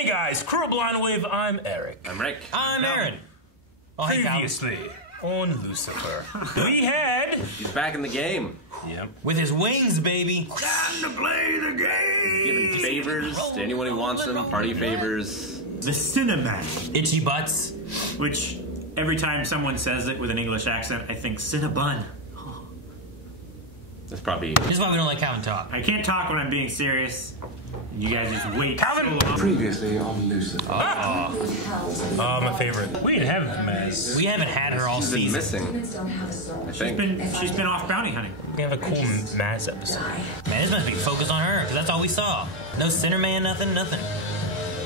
Hey guys, Crew of Blind Wave, I'm Eric. I'm Rick. I'm Aaron. Oh, previously on Lucifer, we had... He's back in the game. Yep. With his wings, baby. Time to play the game! Giving favors to anyone who wants them, party favors. The Cinnamon. Itchy butts. Which, every time someone says it with an English accent, I think Cinnabon. That's probably... This is why we don't like Calvin talk. I can't talk when I'm being serious. You guys just wait. Calvin! So long. Previously on Lucifer. Oh, my favorite. We didn't have Maz. We haven't had her all She's been season. missing, I think. She's been off bounty hunting. We have a cool Maz episode. Man, this must be focused on her, because that's all we saw. No center man, nothing.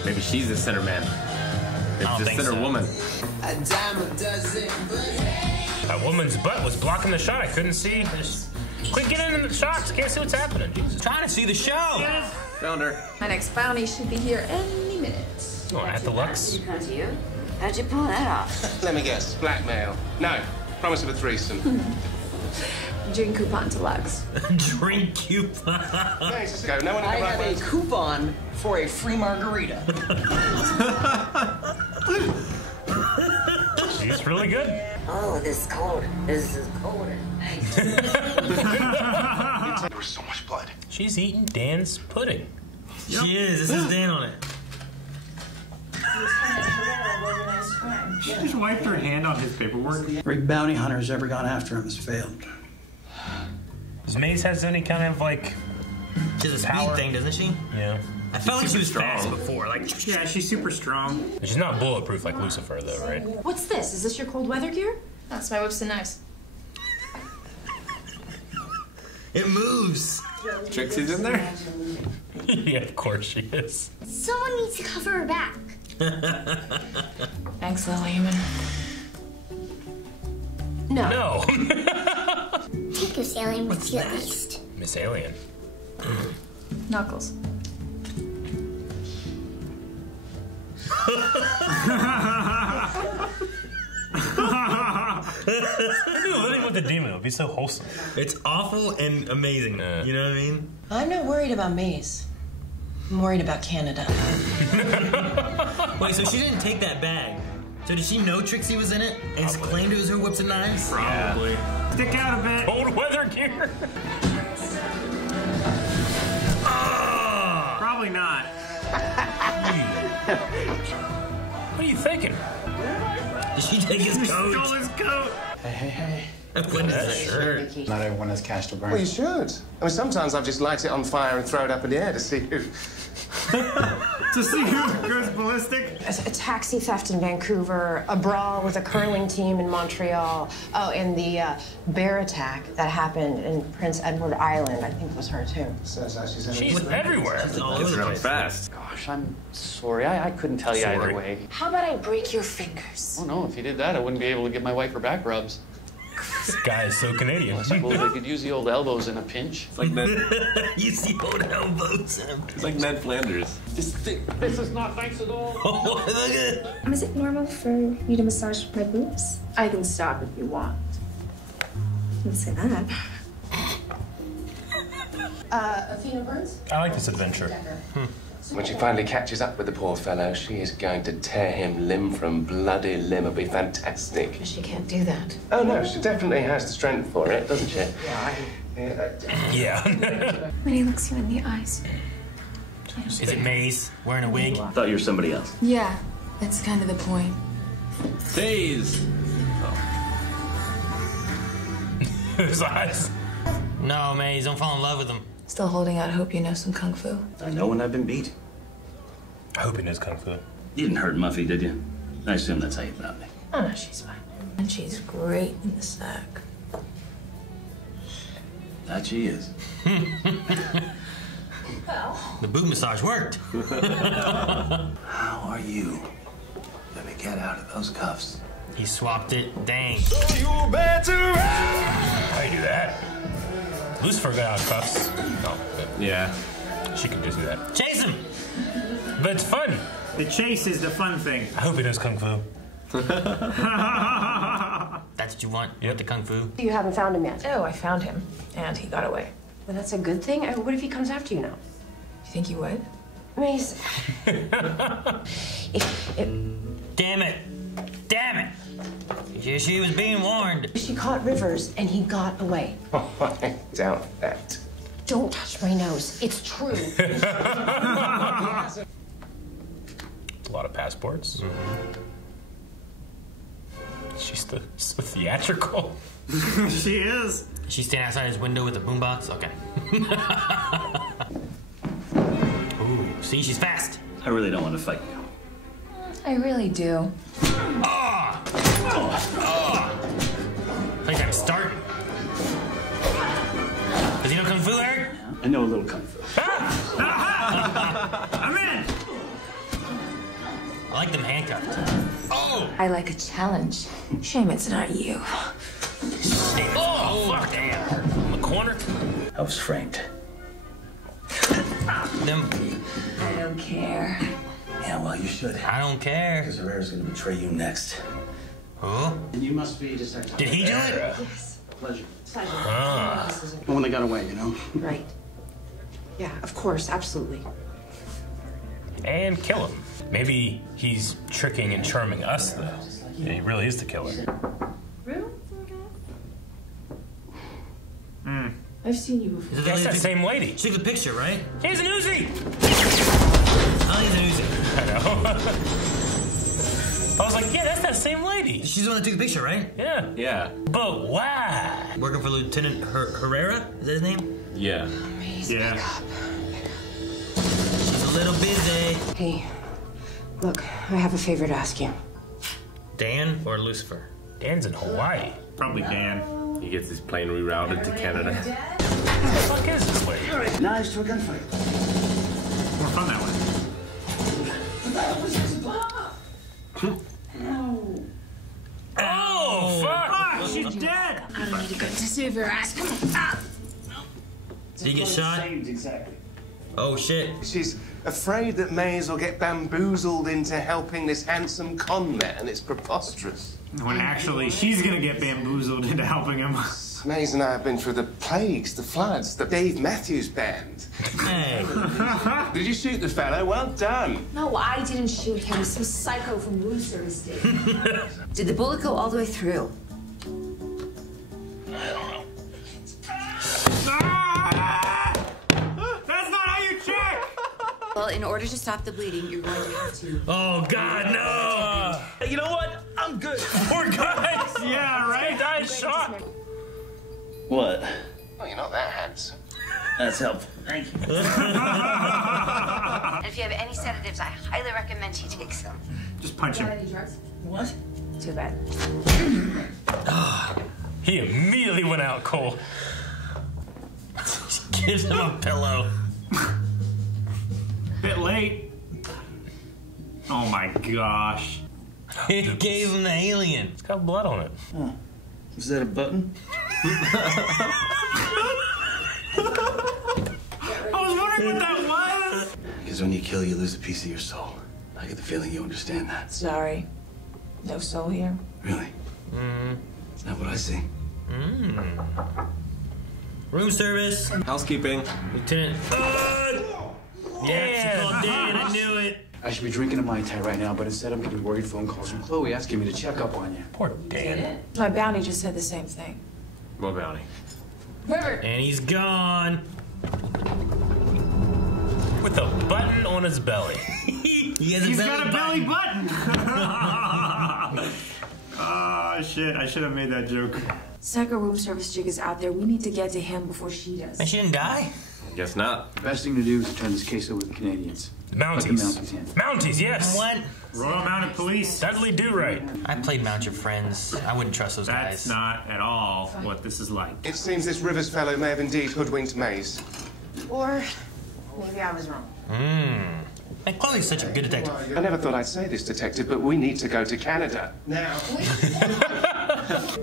Maybe she's the center man. Maybe I don't the think center so. woman. That woman's butt was blocking the shot. I couldn't see. Just quit getting in the shots. Can't see what's happening. Jesus. Trying to see the show. Found her. My next bounty should be here any minute. Oh, at the Lux. How'd you pull that off? Let me guess. Blackmail. No. Promise of a threesome. Drink coupon to Lux. Drink coupon. Thanks, let's go. No one I in the have a coupon for a free margarita. She's really good. Oh, this is cold. This is colder. There was so much blood. She's eating Dan's pudding. She is. This is Dan on it. She just wiped her hand on his paperwork. Every bounty hunter who's ever gone after him has failed. Does Maze has any kind of like... She has a Power. speed thing, doesn't she? Yeah. I felt like she was strong. fast before. Like, Yeah, she's super strong. She's not bulletproof like Lucifer though, right? What's this? Is this your cold weather gear? That's my whips and knives. it moves. Trixie's in there? Yeah, of course she is. Someone needs to cover her back. Thanks, little human. No. No. Take this alien with you at least. Miss Alien. Knuckles. Living with the demon would be so wholesome. It's awful and amazing. You know what I mean? I'm not worried about Maze. I'm worried about Canada. Wait, so she didn't take that bag. So did she know Trixie was in it and just claimed it was her whips and knives? Probably. Yeah. Stick out a bit. Cold weather gear. Probably not. What are you thinking? Did she take his coat? Stole his coat. Hey. Put that shirt. Not everyone has cash to burn. Well, you should. I mean, sometimes I've just light it on fire and throw it up in the air to see who... To see who goes ballistic. A taxi theft in Vancouver, a brawl with a curling team in Montreal. Oh, and the bear attack that happened in Prince Edward Island, I think was her too. She's everywhere. She's all Gets over the around place. fast. Gosh, I'm sorry. I couldn't tell you either way. How about I break your fingers? Oh, no, if you did that, I wouldn't be able to give my wife her back rubs. This guy is so Canadian. I suppose I could use the old elbows in a pinch. It's like Ned. You see old elbows in him. It's like Ned Flanders. This is not nice at all. Oh, look at it. Is it normal for you to massage my boobs? I can stop if you want. Don't say that. Athena Burns? I like this adventure. When she finally catches up with the poor fellow, she is going to tear him limb from bloody limb. It'll be fantastic. She can't do that. Oh, no, she definitely has the strength for it, doesn't she? Yeah. When he looks you in the eyes. Is it Maze wearing a wig? Thought you were somebody else. Yeah, that's kind of the point. Days. His eyes. No, Maze, don't fall in love with him. Still holding out hope you know some kung fu. I know when I've been beat. I hope he knows Kung Fu. You didn't hurt Muffy, did you? I assume that's how you found me. Oh, no, she's fine. And she's great in the sack. That she is. The boob massage worked. How are you gonna get out of those cuffs? He swapped it. Dang. How you do that? Lucifer got out of cuffs. No, Yeah. she can just do that. Chase him. But it's fun. The chase is the fun thing. I hope he knows Kung Fu. That's what you want with the kung fu. You haven't found him yet. Oh, I found him. And he got away. Well, that's a good thing. What if he comes after you now? Do you think he would? Mace. Damn it! Damn it! She was being warned. She caught Rivers and he got away. Oh, I doubt that. Don't touch my nose. It's true. A lot of passports. She's so theatrical. She is. She's standing outside his window with a boombox? Okay. Ooh, see, she's fast. I really don't want to fight you. I really do. Playtime's starting. Does he know Kung Fu, Eric? I know a little Kung Fu. I'm in. I like them handcuffed. Oh! I like a challenge. Shame it's not you. Oh, fuck, damn. In the corner. I was framed. Them. I don't care. Yeah, well, you should. I don't care. Because Herrera's going to betray you next. Who? And you must be Detective. Did he do it? Yes. Pleasure. When they got away, you know? Right. Yeah, of course, absolutely. And kill him. Maybe he's tricking and charming us, though. Yeah, he really is the killer. I've seen you before. That's that same lady. She took the picture, right? He's an Uzi! Oh, he's an Uzi. I know. I was like, yeah, that's that same lady. She's the one that took the picture, right? Yeah. Yeah. But why? Working for Lieutenant Herrera? Is that his name? Yeah. Yeah. She's a little busy. Hey, look, I have a favor to ask you. Dan or Lucifer? Dan's in Hawaii. Probably Dan. He gets his plane rerouted to Canada. What the fuck is this lady? All right, knives to a gunfight. More fun that way. Oh, fuck! Fuck, she's dead. I don't need to go to save your ass. Come on. Did he get shot? Exactly. Oh, shit. She's afraid that Maze will get bamboozled into helping this handsome con man. It's preposterous. When actually she's gonna get bamboozled into helping him. Maze and I have been through the plagues, the floods, the Dave Matthews Band. Hey. Did you shoot the fellow? Well done. No, I didn't shoot him. Some psycho from room service did. Did the bullet go all the way through? That's not how you check! Well, in order to stop the bleeding, you're going to have to... Oh, God, no! You know what? I'm good. Poor guy! Yeah, right? He died shot. What? Well, you're not that handsome. That's helpful. Thank you. And if you have any sedatives, I highly recommend you take some. Just punch him. Any drugs? What? Too bad. He immediately went out cold. Gives him a pillow. Bit late. Oh my gosh. He gave him the alien. It's got blood on it. Oh. Is that a button? I was wondering what that was. Because when you kill, you lose a piece of your soul. I get the feeling you understand that. Sorry. No soul here. Really? It's not what I see. Room service. Housekeeping. Lieutenant. Yeah, she called Dan. I knew it. I should be drinking a Mai Tai right now, but instead I'm getting worried phone calls from Chloe asking me to check up on you. Poor Dan. My bounty just said the same thing. What bounty? River. And he's gone. With a button on his belly. He's got a belly button. Oh, shit. I should have made that joke. Psycho room service chick is out there. We need to get to him before she does. And she didn't die? Guess not. The best thing to do is turn this case over to the Canadians. The Mounties. Let the Mounties in. Mounties, yes. What? Royal Mounted Police. Dudley Do-Right. I played Mount Your Friends. I wouldn't trust those That's guys. not at all what this is like. It seems this Rivers fellow may have indeed hoodwinked Maze. Or maybe I was wrong. And Chloe's such a good detective. I never thought I'd say this, Detective, but we need to go to Canada. Now.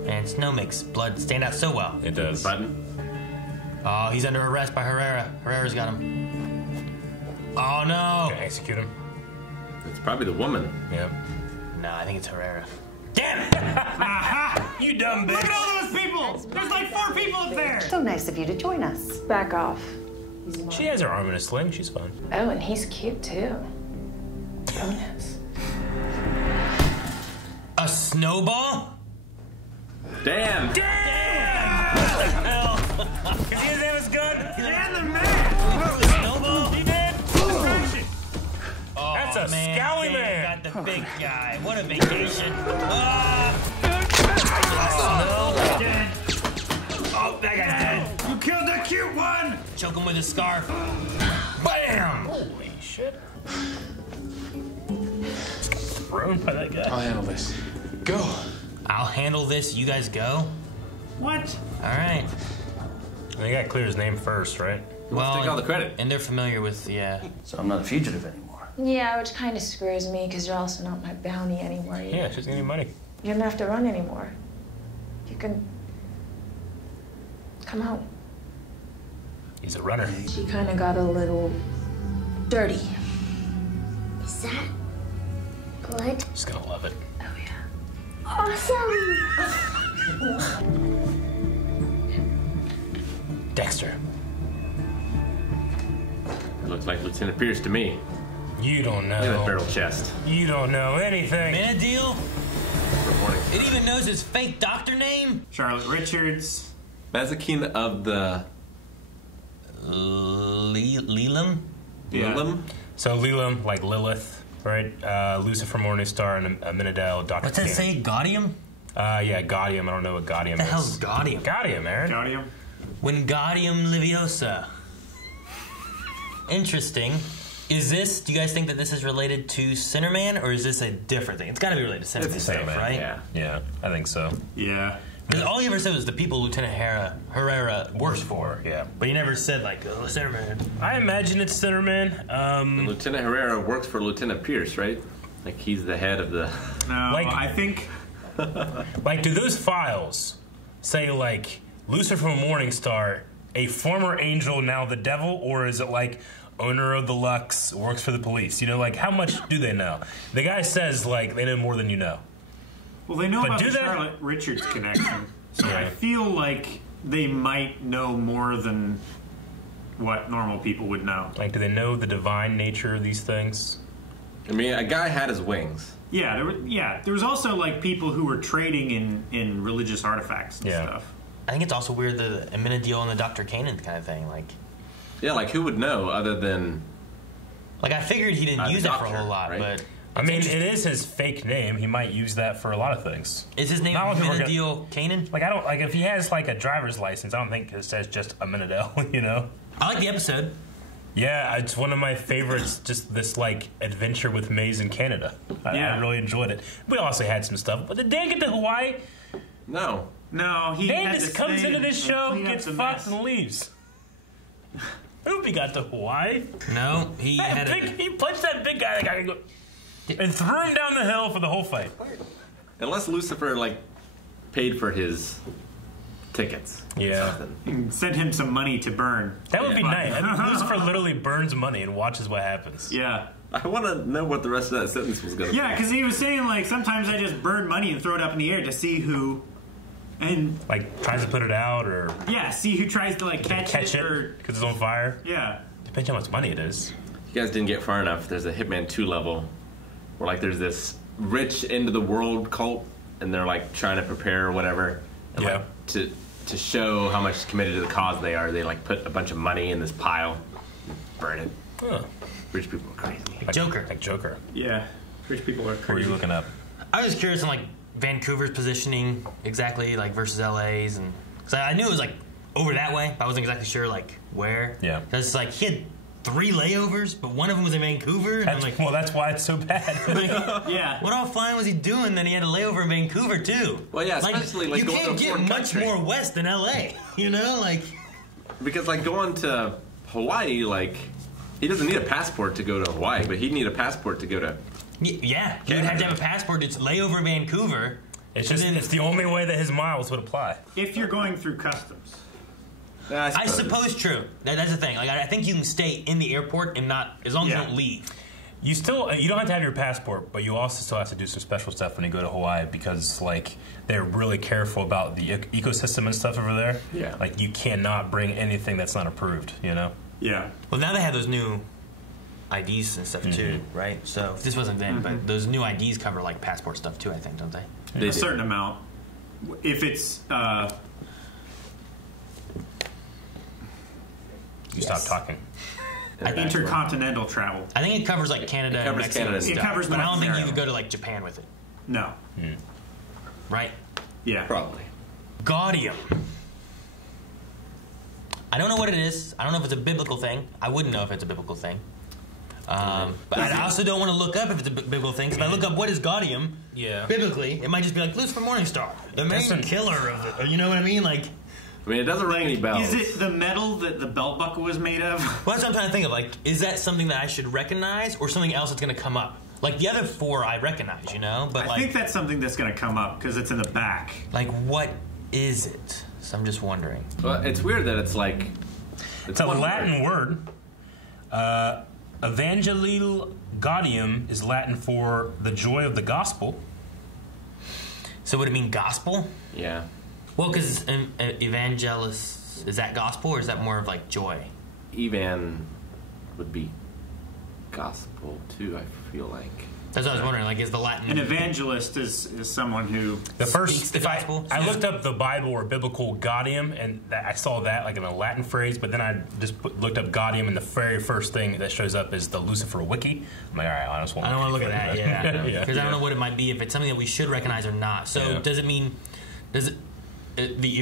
And snow makes blood stand out so well. It does. Button. Oh, he's under arrest by Herrera. Herrera's got him. Oh, no. Gonna execute him. It's probably the woman. Yep. No, I think it's Herrera. Damn it! You dumb bitch. Look at all those people! There's like 4 people up there! So nice of you to join us. Back off. She has her arm in a sling. She's fine. Oh, and he's cute too. Bonus. A snowball? Damn! What the hell? Because his name was good. Yeah, the man! Snowball? He did. Oh, That's a scally Dave man. got the big guy. What a vacation. Oh, that guy's dead. You killed the cute one! Choke him with a scarf. Bam! Holy shit. Thrown by that guy. I'll handle this. Go. I'll handle this. You guys go. What? All right. They gotta clear his name first, right? Well, take all the credit. And they're familiar with So I'm not a fugitive anymore. Yeah, which kind of screws me because you're also not my bounty anymore. Yeah, she's gonna need money. You don't have to run anymore. You can come home. He's a runner. She kind of got a little dirty. Is that good? She's gonna love it. Oh yeah. Awesome! Dexter. It looks like Lieutenant Pierce to me. You don't Look at that know. barrel chest. You don't know anything. Man, deal. Reporting. It even knows his fake doctor name. Charlotte Richards. Mazikeen of the Leland? Yeah. Lilam? So Leland, like Lilith, right? Lucifer, Morningstar, and Amenadel, Dr. What's that King. say? Gaudium? Yeah, Gaudium. I don't know what Gaudium What the is. hell's Gaudium? Gaudium, Aaron. Gaudium. Wingardium Leviosa. Interesting. Is this, do you guys think that this is related to Sinnerman, or is this a different thing? It's got to be related to Sinnerman It's the same, stuff, man. right? Yeah. Yeah, I think so. Yeah. Because all he ever said was the people Lieutenant Herrera works for. Yeah. But he never said, like, oh, Sinnerman. I imagine it's Sinnerman. And Lieutenant Herrera works for Lieutenant Pierce, right? Like he's the head of the. No, Like- I think Like, do those files say, like, Lucifer Morningstar, a former angel, now the devil, or is it like owner of the Lux, works for the police? You know, like, how much do they know? The guy says, like, they know more than you know. well they know But about do the they- Charlotte Richards connection. So I Yeah. feel like they might know more than what normal people would know. Like, do they know the divine nature of these things? I mean, a guy had his wings. Yeah, there was also like people who were trading in religious artifacts and Yeah. stuff. I think it's also weird the Amenadiel and the Dr. Kanan kind of thing. Like, Yeah, like who would know other than? I figured he didn't The use that for a doctor, whole lot, right? but I mean, it is his fake name. He might use that for a lot of things. is his name Not only we're Amenadiel Kanan? Like, I don't, like, if he has, like, a driver's license, I don't think it says just Amenadel, you know? I like the episode. Yeah, it's one of my favorites, just this, like, adventure with Maze in Canada. I really enjoyed it. We also had some stuff, but did Dan get to Hawaii? No. No, he Dan had just to comes stay into and- this and show, clean up gets the fucked, mess. and leaves. I hope he got to Hawaii. No, he had He punched that big guy, and threw him down the hill for the whole fight. Unless Lucifer like paid for his tickets. or Yeah. something. Send him some money to burn. That would be Yeah. nice. Lucifer literally burns money and watches what happens. Yeah. I want to know what the rest of that sentence was going to be. Yeah, because he was saying, like, sometimes I just burn money and throw it up in the air to see who. And, Like, tries to put it out or yeah, see who tries to, like, catch it. Or, because it's on fire. yeah. Depends how much money it is. You guys didn't get far enough. There's a Hitman 2 level where, like, there's this rich end of the world cult, and they're, like, trying to prepare or whatever. And, Yeah. like, to show how much committed to the cause they are, they, like, put a bunch of money in this pile, burn it. Huh. Rich people are crazy. Like Joker. Like Joker. Yeah. Rich people are What are crazy. you looking up? I was just curious on like Vancouver's positioning exactly, like versus LA's, and because I knew it was like over that way, but I wasn't exactly sure like where. Yeah. Because it's like he had 3 layovers, but one of them was in Vancouver. And I'm like, Well, that's why it's so bad. Yeah. what all flying was he doing that he had a layover in Vancouver too? Well, yeah, especially, like, you going can't to a get foreign much country. more west than LA. You know, like Because, like, going to Hawaii, like, he doesn't need a passport to go to Hawaii, but he'd need a passport to go to... yeah, you would have to have a passport to lay over in Vancouver. It's just it's the only way that his miles would apply. If you're going through customs. I suppose true. That's the thing. Like I think you can stay in the airport and not as long as Yeah. you don't leave. You don't have to have your passport, but you also still have to do some special stuff when you go to Hawaii because like they're really careful about the ecosystem and stuff over there. Yeah. Like you cannot bring anything that's not approved. You know. Yeah. Well, now they have those new IDs and stuff too, right? So this wasn't then, but those new IDs cover like passport stuff too, I think, don't they? A certain amount. If it's you stop talking. Intercontinental travel. I think it covers like Canada. It covers and Mexico. Canada. It covers but I North don't think you America. could go to like Japan with it, No. right? Yeah. Probably. Gaudium. I don't know what it is. I don't know if it's a biblical thing. I wouldn't know if it's a biblical thing. But I also don't want to look up if it's a biblical thing. Because if I look up what is Gaudium, biblically, it might just be like Lucifer Morningstar, the main killer of it. Or you know what I mean? Like, I mean, it doesn't ring any bells. Is it the metal that the belt buckle was made of? Well, that's what I'm trying to think of. Like, is that something that I should recognize or something else that's going to come up? Like, the other four I recognize, you know? But I think that's something that's going to come up because it's in the back. Like, what is it? So I'm just wondering. Well, it's weird that it's like... It's a Latin word. Evangelii Gaudium is Latin for the joy of the gospel. So would it mean gospel? Yeah. Well, because evangelist, is that gospel or is that more of like joy? Evan would be gospel too, I feel like. That's what I was wondering. Like, is the Latin... An evangelist is someone who... The first... speaks the if gospel? I looked up the Bible or biblical Gaudium, and I saw that like in a Latin phrase, but then I just looked up Gaudium, and the very first thing that shows up is the Lucifer wiki. I'm like, all right, I just want I don't want to look at that, yeah. Yeah. Because I don't know what it might be, if it's something that we should recognize or not. So does it mean... Does it... The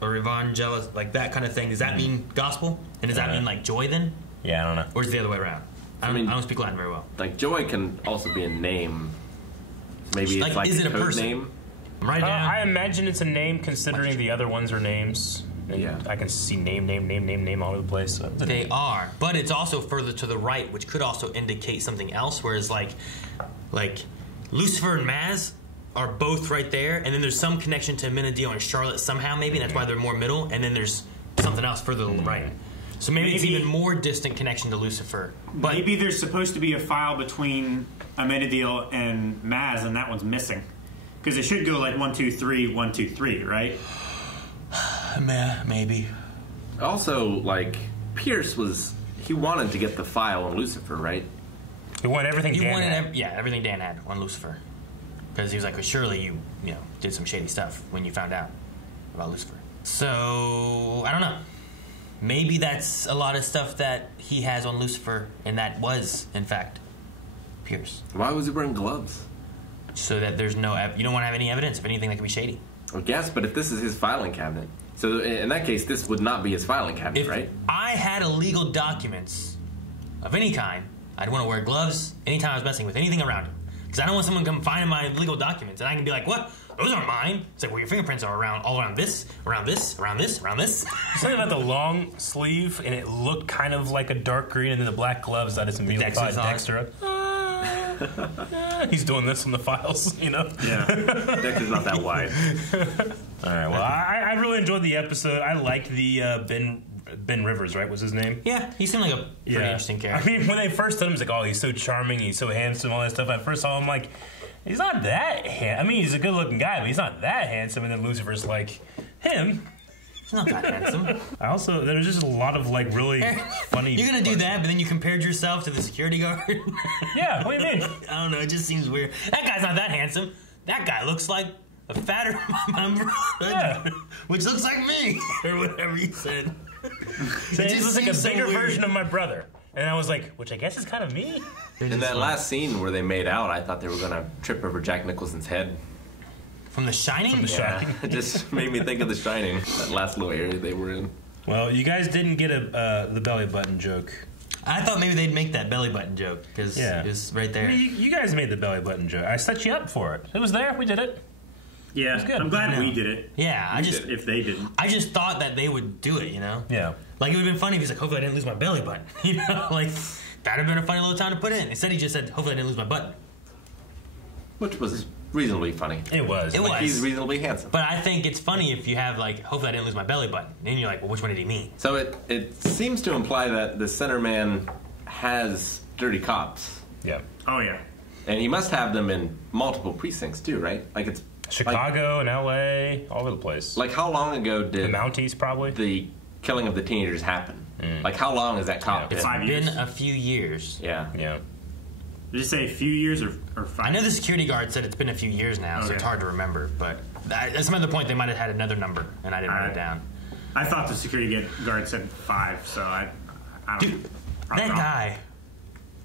evangelist, like that kind of thing, does that mean gospel? And does that mean like joy then? Yeah, I don't know. Or is it the other way around? I don't speak Latin very well. Like, joy can also be a name. Maybe it's like is it a code person? name. Right now. I imagine it's a name, considering the other ones are names. And Yeah. I can see name all over the place. So. They are, but it's also further to the right, which could also indicate something else. Whereas, like Lucifer and Maz are both right there, and then there's some connection to Amenadiel and Charlotte somehow, maybe, and that's why they're more middle. And then there's something else further to the right. So maybe it's even more distant connection to Lucifer. But maybe there's supposed to be a file between Amenadiel and Maz, and that one's missing. Because it should go like 1, 2, 3, 1, 2, 3, right? Maybe. Also, like, Pierce he wanted to get the file on Lucifer, right? He wanted everything Dan had. Everything Dan had on Lucifer. Because he was like, well, surely you did some shady stuff when you found out about Lucifer. So, I don't know. Maybe that's a lot of stuff that he has on Lucifer, and that was, in fact, Pierce. Why was he wearing gloves? So that there's no... You don't want to have any evidence of anything that could be shady. I guess, but if this is his filing cabinet... So in that case, this would not be his filing cabinet, If right? I had illegal documents of any kind, I'd want to wear gloves anytime I was messing with anything around it. Because I don't want someone to come find my illegal documents, and I can be like, what? Those aren't mine. It's like, well, your fingerprints are all around this, around this, around this, around this. Something about the long sleeve, and it looked kind of like a dark green, and then the black gloves that is immediately thought Dexter. He's doing this in the files, you know? Yeah. Dexter's not that wide. All right, well, I really enjoyed the episode. I liked the Ben Rivers, right, was his name? Yeah, he seemed like a pretty interesting character. I mean, when they first did him, it's like, oh, he's so charming, he's so handsome, all that stuff. I first saw him, like, he's not that handsome. I mean, he's a good-looking guy, but he's not that handsome. And then Lucifer's like, him? He's not that handsome. There was just a lot of, like, really funny... You're going to do that, but then you compared yourself to the security guard? Yeah, what do you mean? I don't know, it just seems weird. That guy's not that handsome. That guy looks like a fatter member, which looks like me, or whatever you said. So it looks like a bigger version of my brother. And I was like, which I guess is kind of me. In that last scene where they made out, I thought they were going to trip over Jack Nicholson's head. From The Shining? From The Shining. It just made me think of The Shining, that last little area they were in. Well, you guys didn't get the belly button joke. I thought maybe they'd make that belly button joke, because it was right there. You guys made the belly button joke. I set you up for it. It was there. We did it. Yeah, It was good. I'm glad we did it. Yeah, if they didn't. I just thought that they would do it, you know? Yeah. Like, it would have been funny if he's like, hopefully I didn't lose my belly button. You know? Like, that would have been a funny little time to put in. Instead, he just said, hopefully I didn't lose my button. Which was reasonably funny. It was. It was. He's reasonably handsome. But I think it's funny if you have, like, hopefully I didn't lose my belly button. And you're like, well, which one did he mean? So it seems to imply that the center man has dirty cops. Yeah. Oh, yeah. And he must have them in multiple precincts, too, right? Like, it's... Chicago and L.A., all over the place. Like, how long ago did... The Mounties, probably. The killing of the teenagers happen? Like, how long has that cop been? It's been a few years. Yeah. Yeah. Did you say a few years or 5? I know the security guard said it's been a few years now, so it's hard to remember. But at some other point, they might have had another number, and I didn't write it down. I thought the security guard said 5, so I don't Dude, that guy.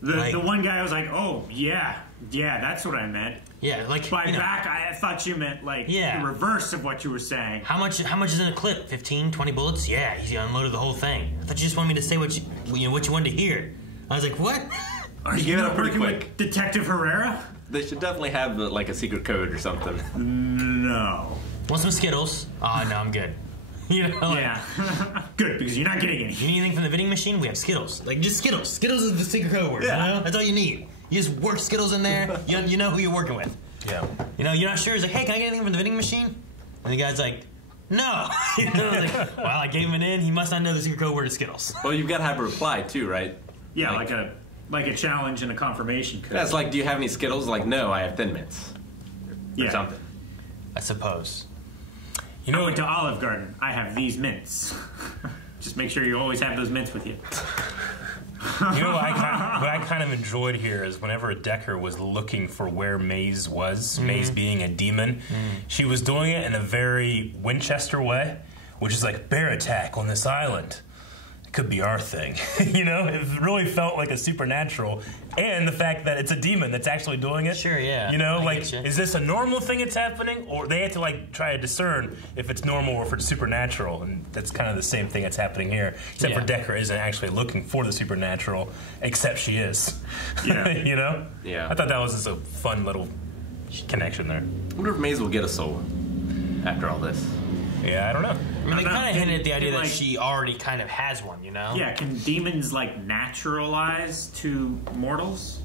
The one guy was like, oh, yeah, that's what I meant. Yeah, like... By back, I thought you meant, like, the reverse of what you were saying. How much is in a clip? 15, 20 bullets? Yeah, he unloaded the whole thing. I thought you just wanted me to say what you wanted to hear. I was like, what? Are you giving up pretty quick? Detective Herrera? They should definitely have, like, a secret code or something. No. Want some Skittles? Oh, no, I'm good. You know, like, yeah. Good, because you're not getting any. You need anything from the vending machine? We have Skittles. Like, just Skittles. Skittles is the secret code word, you know? That's all you need. You just work Skittles in there, you know who you're working with. Yeah. You know, you're not sure. It's like, hey, can I get anything from the vending machine? And the guy's like, no. You know, like, well, I gave him an in. He must not know the secret code word is Skittles. Well, you've got to have a reply, too, right? Yeah, like a challenge and a confirmation code. That's like, do you have any Skittles? Like, no, I have Thin Mints. Or something. I suppose. You know, I went to Olive Garden. I have these mints. Just make sure you always have those mints with you. You know what I kind of enjoyed here is whenever Decker was looking for where Maze was, Maze being a demon, she was doing it in a very Winchester way, which is like, bear attack on this island. It could be our thing. You know, it really felt like a supernatural. And the fact that it's a demon that's actually doing it. Sure, yeah. You know, like, is this a normal thing that's happening? Or they have to, like, try to discern if it's normal or if it's supernatural. And that's kind of the same thing that's happening here. Except for Decker isn't actually looking for the supernatural, except she is. Yeah. You know? Yeah. I thought that was just a fun little connection there. I wonder if Maze will get a soul after all this. Yeah, I don't know. I mean, they kind of hinted at the idea that she already kind of has one, you know? Yeah, can demons, like, naturalize to mortals?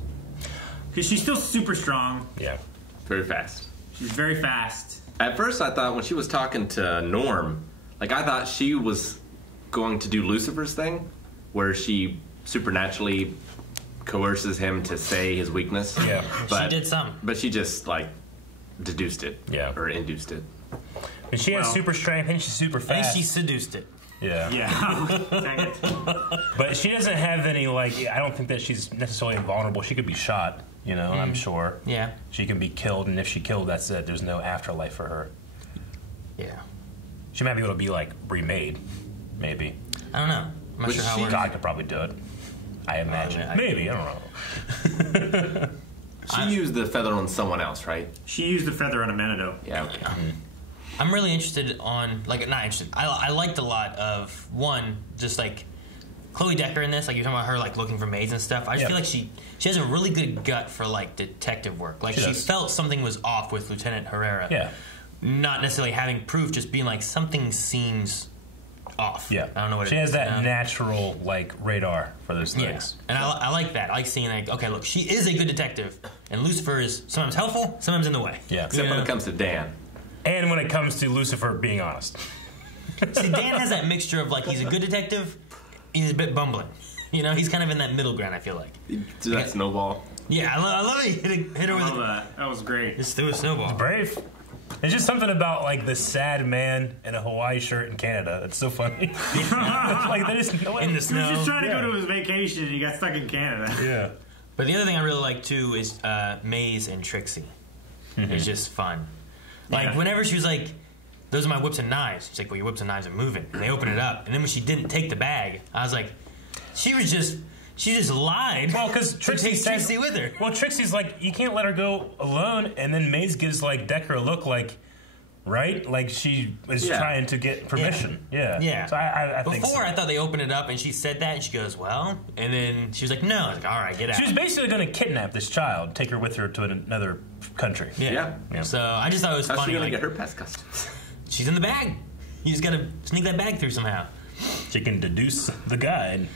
Because she's still super strong. Yeah. Very fast. She's very fast. At first, I thought when she was talking to Norm, like, I thought she was going to do Lucifer's thing, where she supernaturally coerces him to say his weakness. Yeah. But, she did some. But she just, like, deduced it. Yeah. Or induced it. And she has super strength and she's super fast. I think she seduced it. Yeah. Yeah. Dang it. But she doesn't have any, like, I don't think that she's necessarily invulnerable. She could be shot, you know, I'm sure. Yeah. She can be killed, and if she killed, that's it. There's no afterlife for her. Yeah. She might be able to be, like, remade, maybe. I don't know. I'm not sure how it works. God could probably do it. I imagine. Maybe, I don't know. She used the feather on someone else, right? She used the feather on a Manitou. Yeah, okay. I'm really interested on, like, not interested. I liked a lot of, one, just like Chloe Decker in this, like you're talking about her like looking for maids and stuff. I just feel like she has a really good gut for like detective work. Like she felt something was off with Lieutenant Herrera. Yeah. Not necessarily having proof, just being like something seems off. Yeah. I don't know what she it is. She has that natural like radar for those things. Yeah. And I like that. I like seeing like, okay, look, she is a good detective, and Lucifer is sometimes helpful, sometimes in the way. Yeah. Except when it comes to Dan. And when it comes to Lucifer being honest. See, Dan has that mixture of like he's a good detective, he's a bit bumbling. You know, he's kind of in that middle ground, I feel like. Do that snowball. Yeah, I love it. Hit her with that. That was great. Just threw a snowball. It's brave. There's just something about like the sad man in a Hawaii shirt in Canada. It's so funny. It's like there's no way. In the snow. He was just trying to go to his vacation and he got stuck in Canada. Yeah. But the other thing I really like too is Maze and Trixie. It's just fun. Like whenever she was like, "Those are my whips and knives," she's like, "Well, your whips and knives are moving." And they open it up, and then when she didn't take the bag, I was like, she just lied. Well, because Trixie takes Trixie with her. Well, Trixie's like, you can't let her go alone, and then Maze gives like Decker a look like, right? Like she is trying to get permission. Yeah. So I think Before, so. I thought they opened it up, and she said that, and she goes, "Well," and then she was like, "No." I was like, "All right, get out." She was basically going to kidnap this child, take her with her to another country. Yeah. So I just thought it was funny. How's she going to like, get her past customs? She's in the bag. You just got to sneak that bag through somehow. She can deduce the guy and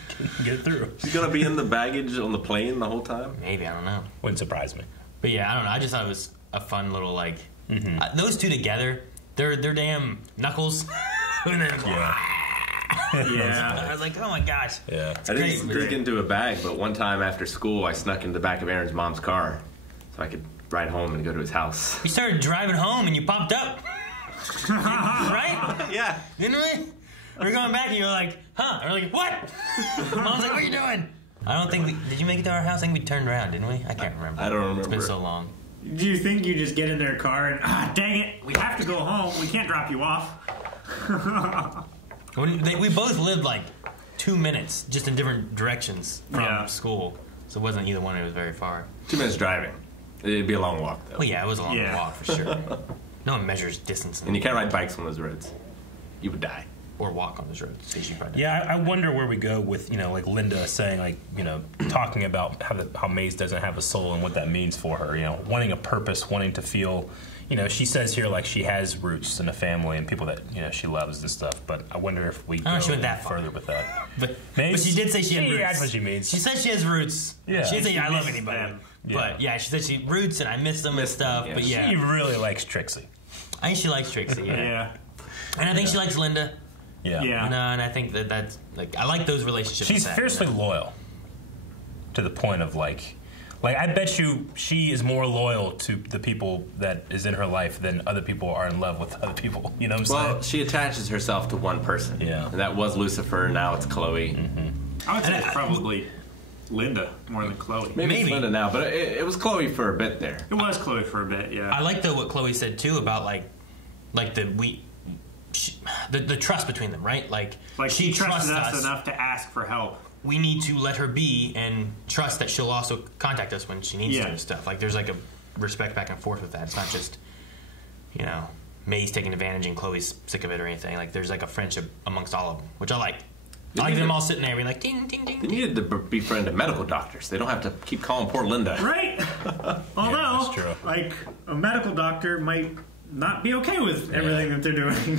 get it through. She's going to be in the baggage on the plane the whole time? Maybe, I don't know. Wouldn't surprise me. But yeah, I don't know. I just thought it was a fun little, like, those two together, they're damn knuckles. And then, I was like, oh my gosh. Yeah. I didn't sneak into a bag, but one time after school, I snuck into the back of Aaron's mom's car so I could ride home and go to his house. You started driving home and you popped up. Right? Yeah. Didn't we? We're going back, and you're like, huh? And we're like, what? Mom's like, what are you doing? I don't think did you make it to our house? I think we turned around, didn't we? I can't remember. I don't remember. It's been so long. Do you think you just get in their car and, dang it, we have to go home. We can't drop you off. We both lived like 2 minutes, just in different directions from school. So it wasn't either one. It was very far. 2 minutes driving. It'd be a long walk, though. Well, yeah, it was a long walk for sure. No one measures distance. And you can't ride bikes on those roads. You would die. Or walk on those roads. Yeah, I wonder where we go with, like Linda saying, like, talking about how Maze doesn't have a soul and what that means for her. Wanting a purpose, wanting to feel, she says here, like, she has roots in a family and people that, she loves and stuff. But I wonder if we go she went that further with that. But she did say she had roots. That's what she means. She said she has roots. Yeah. She didn't say I love anybody. Yeah. But, yeah, she said she roots and I miss them and stuff. Yeah, but, yeah. She really likes Trixie. I think she likes Trixie, yeah. And I think she likes Linda. Yeah. And I think that's like I like those relationships. She's fiercely loyal to the point of like I bet you she is more loyal to the people that is in her life than other people are in love with other people. You know what I'm saying? Well, she attaches herself to one person. Yeah. And that was Lucifer. Now it's Chloe. I would say it's probably Linda more than Chloe. Maybe it's Linda now, but it was Chloe for a bit there. It was Chloe for a bit, yeah. I like what Chloe said too about like the trust between them, right? Like she trusts us enough to ask for help. We need to let her be and trust that she'll also contact us when she needs to and stuff. Like there's like a respect back and forth with that. It's not just May's taking advantage and Chloe's sick of it or anything. Like there's like a friendship amongst all of them, which I like. I like them all sitting there being like ding ding ding. They needed to befriend medical doctors. They don't have to keep calling poor Linda. Right. Although, that's true. Like a medical doctor might not be okay with everything that they're doing.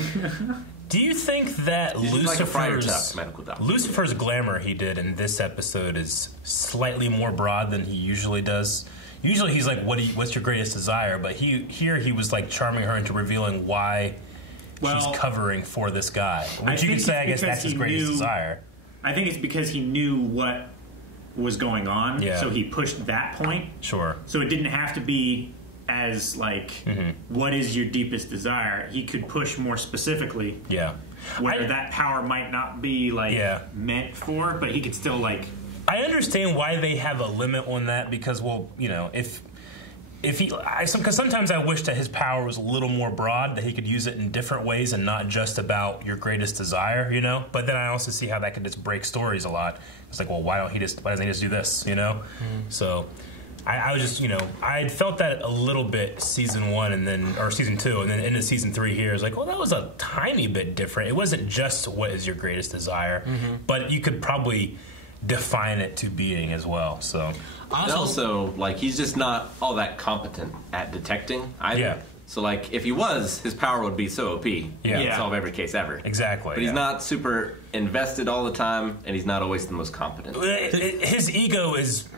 Do you think that Lucifer's glamour he did in this episode is slightly more broad than he usually does? Usually he's like, what's your greatest desire? But here he was like charming her into revealing why she's covering for this guy. Which you could say, I guess that's his greatest desire. I think it's because he knew what was going on, so he pushed that point. Sure. So it didn't have to be as like, what is your deepest desire? He could push more specifically. Yeah. Where that power might not be like meant for, but he could still like. I understand why they have a limit on that because, because sometimes I wish that his power was a little more broad, that he could use it in different ways and not just about your greatest desire, But then I also see how that could just break stories a lot. It's like, well, why doesn't he just do this, So. I was just, I had felt that a little bit season 1 or season 2, and then into season 3 here. It's like, well, that was a tiny bit different. It wasn't just what is your greatest desire, but you could probably define it to being as well. So also, like, he's just not all that competent at detecting either. Yeah. So, like, if he was, his power would be so OP. He could solve every case ever. Exactly. But he's not super invested all the time, and he's not always the most competent. His ego is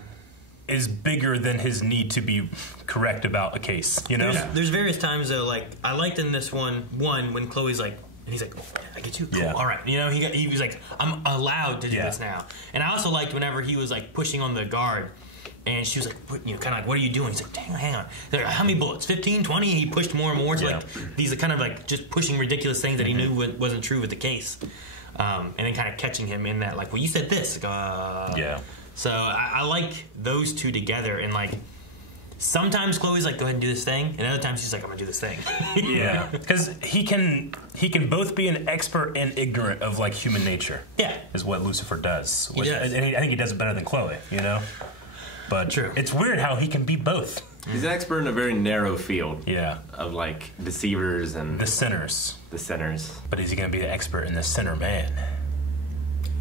bigger than his need to be correct about a case, There's various times though, like I liked in this one when Chloe's like, and he's like, I get you, cool, all right, he was like, I'm allowed to do this now. And I also liked whenever he was like pushing on the guard, and she was like, kind of like, what are you doing? He's like, hang on, they're like, how many bullets? 15, 20? He pushed more and more to like these kind of like just pushing ridiculous things that he knew wasn't true with the case, and then kind of catching him in that like, well, you said this, So I like those two together, and like sometimes Chloe's like, go ahead and do this thing, and other times she's like, I'm gonna do this thing. Yeah, because he can both be an expert and ignorant of like human nature. Yeah, is what Lucifer does. And I think he does it better than Chloe. But it's weird how he can be both. He's an expert in a very narrow field. Yeah, of like deceivers and the sinners. But is he gonna be the expert in the sinner man?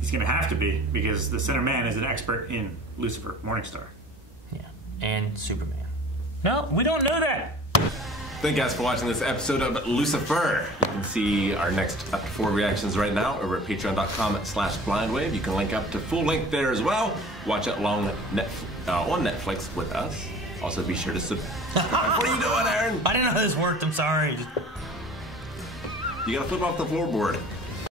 He's going to have to be, because the Sinner Man is an expert in Lucifer, Morningstar. Yeah, and Superman. No, we don't know that. Thank you guys for watching this episode of Lucifer. You can see our next 4 reactions right now over at patreon.com/blindwave. You can link up to full length there as well. Watch it on Netflix with us. Also, be sure to subscribe. What are you doing, Aaron? I didn't know how this worked. I'm sorry. You got to flip off the floorboard.